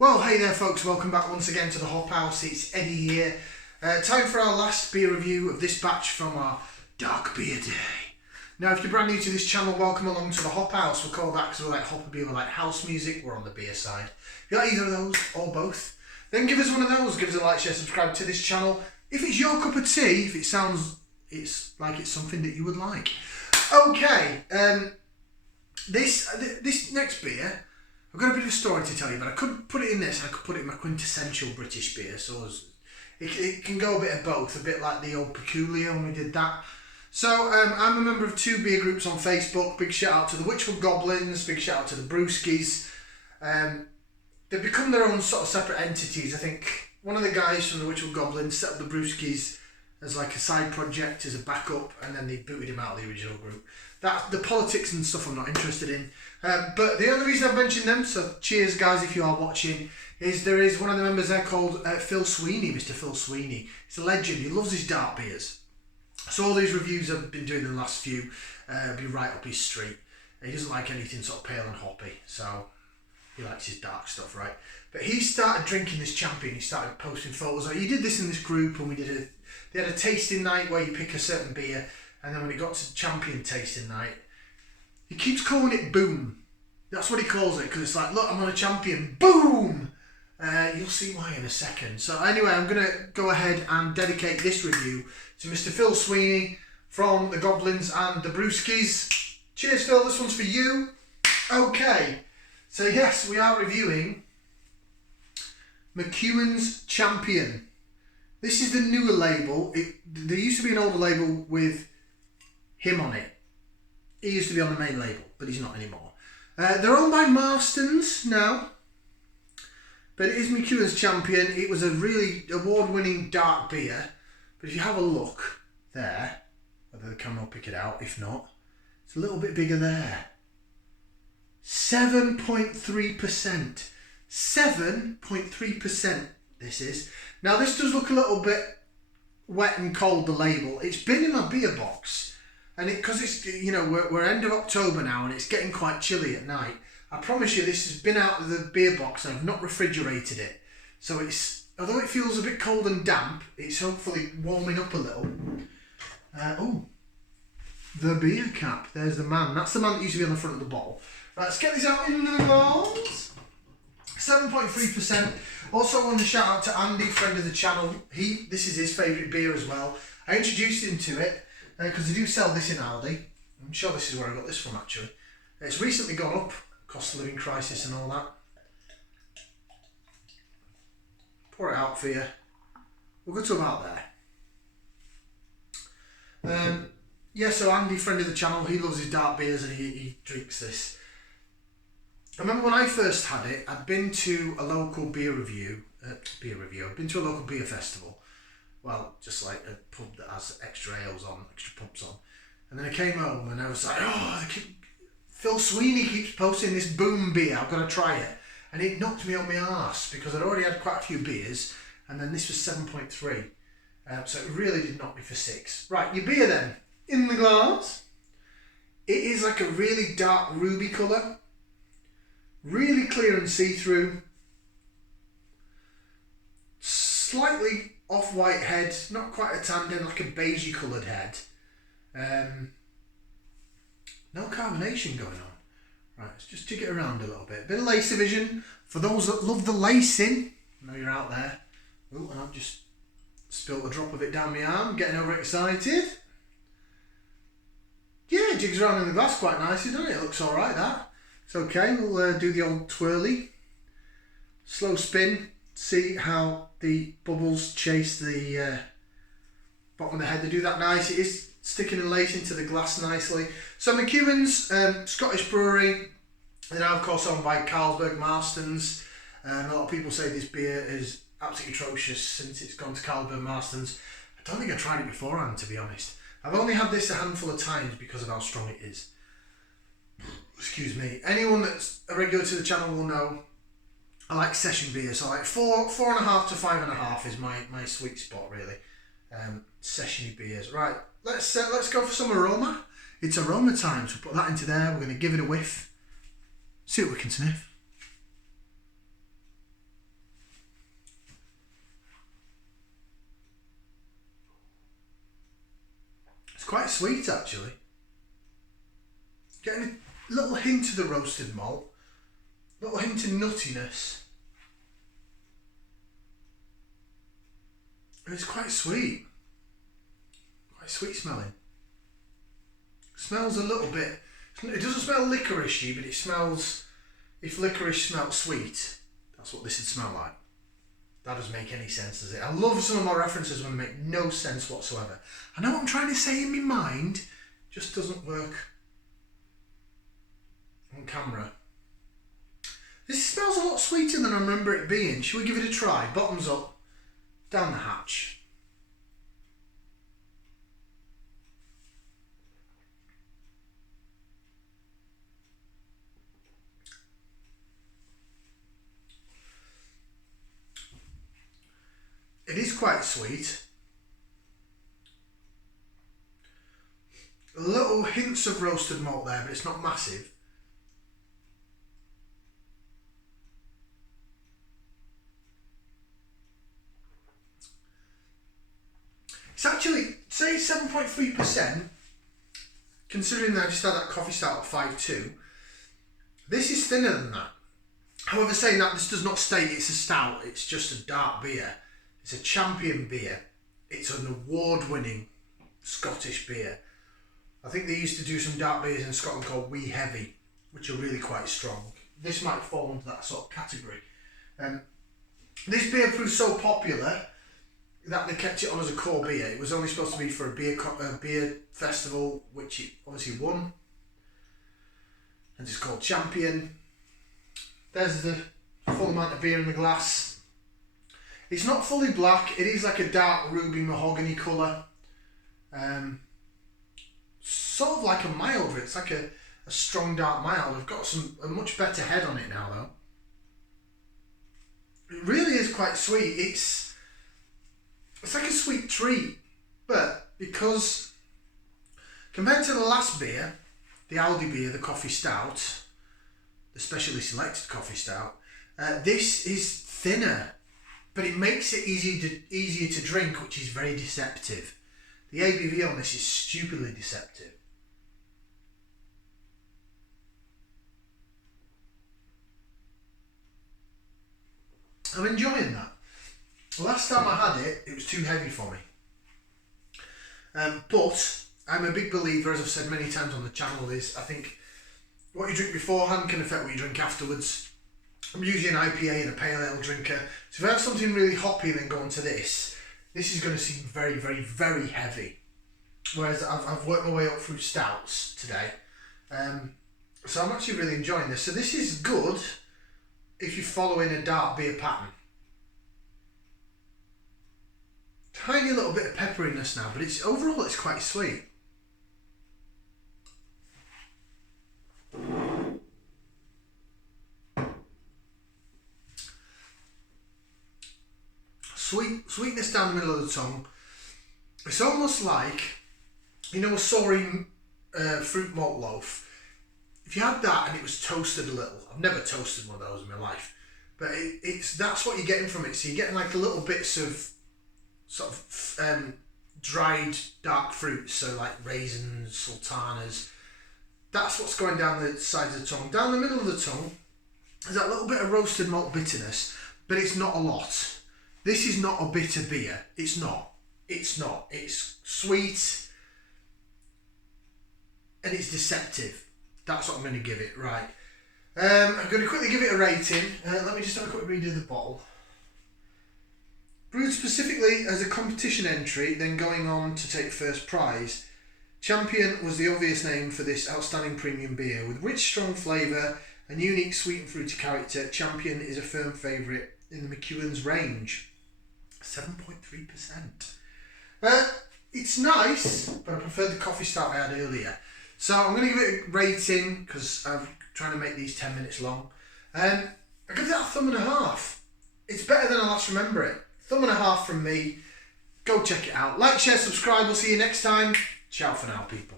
Well, hey there folks, welcome back once again to the Hop House. It's Eddie here. Time for our last beer review of this batch from our Dark Beer Day. Now, if you're brand new to this channel, welcome along to the Hop House. We're called that because we like hopper beer, we like house music, we're on the beer side. If you like either of those, or both, then give us one of those. Give us a like, share, subscribe to this channel. If it's your cup of tea, if it sounds like it's something that you would like. Okay, this next beer, I've got a bit of a story to tell you, but I could put it in this and I could put it in my Quintessential British Beer, so it can go a bit of both, a bit like the old Peculiar when we did that. So I'm a member of two beer groups on Facebook. Big shout out to the Wychwood Goblins, big shout out to the Brewskis. They've become their own sort of separate entities. I think one of the guys from the Wychwood Goblins set up the Brewskis as like a side project, as a backup, and then they booted him out of the original group. The politics and stuff I'm not interested in. But the only reason I've mentioned them, so cheers guys if you are watching, is there is one of the members there called Phil Sweeney, Mr. Phil Sweeney. He's a legend, he loves his dark beers. So all these reviews I've been doing in the last few be right up his street. He doesn't like anything sort of pale and hoppy, so he likes his dark stuff, right? But he started drinking this Champion, he started posting photos. He did this in this group, and they had a tasting night where you pick a certain beer, and then when it got to Champion tasting night, he keeps calling it Boom. That's what he calls it, because it's like, look, I'm on a Champion, Boom! You'll see why in a second. So anyway, I'm going to go ahead and dedicate this review to Mr. Phil Sweeney from the Goblins and the Brewskis. Cheers, Phil, this one's for you. Okay, so yes, we are reviewing McEwan's Champion. This is the newer label. There used to be an older label with him on it. He used to be on the main label, but he's not anymore. They're owned by Marstons now, but it is McEwan's Champion. It was a really award-winning dark beer, but if you have a look there, whether the camera will pick it out, if not, it's a little bit bigger there. 7.3%. 7.3% this is. Now this does look a little bit wet and cold, the label. It's been in my beer box, and because it's, you know, we're end of October now and it's getting quite chilly at night. I promise you this has been out of the beer box and I've not refrigerated it. So it's, although it feels a bit cold and damp, it's hopefully warming up a little. Oh, the beer cap. There's the man. That's the man that used to be on the front of the bottle. Right, let's get this out into the glass. 7.3%. Also want to shout out to Andy, friend of the channel. This is his favourite beer as well. I introduced him to it because they do sell this in Aldi. I'm sure this is where I got this from actually. It's recently gone up, cost of living crisis and all that. Pour it out for you. We'll go to about there. Yeah, so Andy, friend of the channel, he loves his dark beers and he drinks this. I remember when I first had it, I'd been to a local I'd been to a local beer festival. Well, just like a pub that has extra ales on, extra pubs on. And then I came home and I was like, Phil Sweeney keeps posting this Boom beer, I've got to try it. And it knocked me on my arse because I'd already had quite a few beers, and then this was 7.3. So it really did knock me for 6. Right, your beer then, in the glass. It is like a really dark ruby colour. Really clear and see-through. Slightly off-white head, not quite a tan, then like a beigey coloured head. No carbonation going on. Right, let's just jig it around a little bit. Bit of lace division. For those that love the lacing, I know you're out there. Oh, and I've just spilt a drop of it down my arm, getting overexcited. Yeah, it jigs around in the glass quite nicely, doesn't it? It looks alright, that. It's okay, we'll do the old twirly. Slow spin, see how the bubbles chase the bottom of the head. They do that nice. It is sticking and lacing to the glass nicely. So McEwan's, Scottish brewery, they're now of course owned by Carlsberg Marstons. A lot of people say this beer is absolutely atrocious since it's gone to Carlsberg Marstons. I don't think I tried it beforehand, to be honest. I've only had this a handful of times because of how strong it is. Excuse me. Anyone that's a regular to the channel will know I like session beer, so like 4.5 to 5.5 is my sweet spot really. Sessiony beers. Right, let's go for some aroma. It's aroma time, so put that into there. We're going to give it a whiff. See what we can sniff. quite sweet actually. Getting a little hint of the roasted malt, a little hint of nuttiness. And it's quite sweet. Quite sweet smelling. Smells a little bit, it doesn't smell licoricey, but it smells, if licorice smelled sweet, that's what this would smell like. That doesn't make any sense, does it? I love some of my references when they make no sense whatsoever. I know what I'm trying to say in my mind, just doesn't work on camera. This smells a lot sweeter than I remember it being. Shall we give it a try? Bottoms up, down the hatch. It is quite sweet. Little hints of roasted malt there, but it's not massive. It's actually, say 7.3%, considering that I just had that coffee stout at 5.2. This is thinner than that. However, saying that, this does not state it's a stout, it's just a dark beer. It's a champion beer. It's an award-winning Scottish beer. I think they used to do some dark beers in Scotland called Wee Heavy, which are really quite strong. This might fall into that sort of category. This beer proved so popular that they kept it on as a core beer. It was only supposed to be for a beer festival, which it obviously won. And it's called Champion. There's the full amount of beer in the glass. It's not fully black, it is like a dark ruby mahogany colour. Sort of like a mild, it's like a strong dark mild. I've got a much better head on it now though. It really is quite sweet. It's like a sweet treat, but because compared to the last beer, the Aldi beer, the coffee stout, the specially selected coffee stout, this is thinner. But it makes it easier to drink, which is very deceptive. The ABV on this is stupidly deceptive. I'm enjoying that. Last time I had it, it was too heavy for me. But I'm a big believer, as I've said many times on the channel, is I think what you drink beforehand can affect what you drink afterwards. I'm usually an IPA and a pale ale drinker, so if I have something really hoppy and then go into this is going to seem very, very, very heavy. Whereas I've worked my way up through stouts today, so I'm actually really enjoying this. So this is good if you're following a dark beer pattern. Tiny little bit of pepperiness now, but overall it's quite sweet. Sweetness down the middle of the tongue. It's almost like, you know, a soaring fruit malt loaf. If you had that and it was toasted a little, I've never toasted one of those in my life, but that's what you're getting from it. So you're getting like little bits of sort of dried dark fruits, so like raisins, sultanas. That's what's going down the sides of the tongue. Down the middle of the tongue, there's that little bit of roasted malt bitterness, but it's not a lot. This is not a bitter beer. It's not. It's sweet and it's deceptive. That's what I'm going to give it. Right. I'm going to quickly give it a rating. Let me just have a quick read of the bottle. Brewed specifically as a competition entry, then going on to take first prize, Champion was the obvious name for this outstanding premium beer. With rich, strong flavour and unique sweet and fruity character, Champion is a firm favourite in the McEwan's range. 7.3%. It's nice, but I prefer the coffee stout I had earlier. So I'm going to give it a rating because I'm trying to make these 10 minutes long. I give that a thumb and a half. It's better than I last remember it. Thumb and a half from me. Go check it out. Like, share, subscribe. We'll see you next time. Ciao for now, people.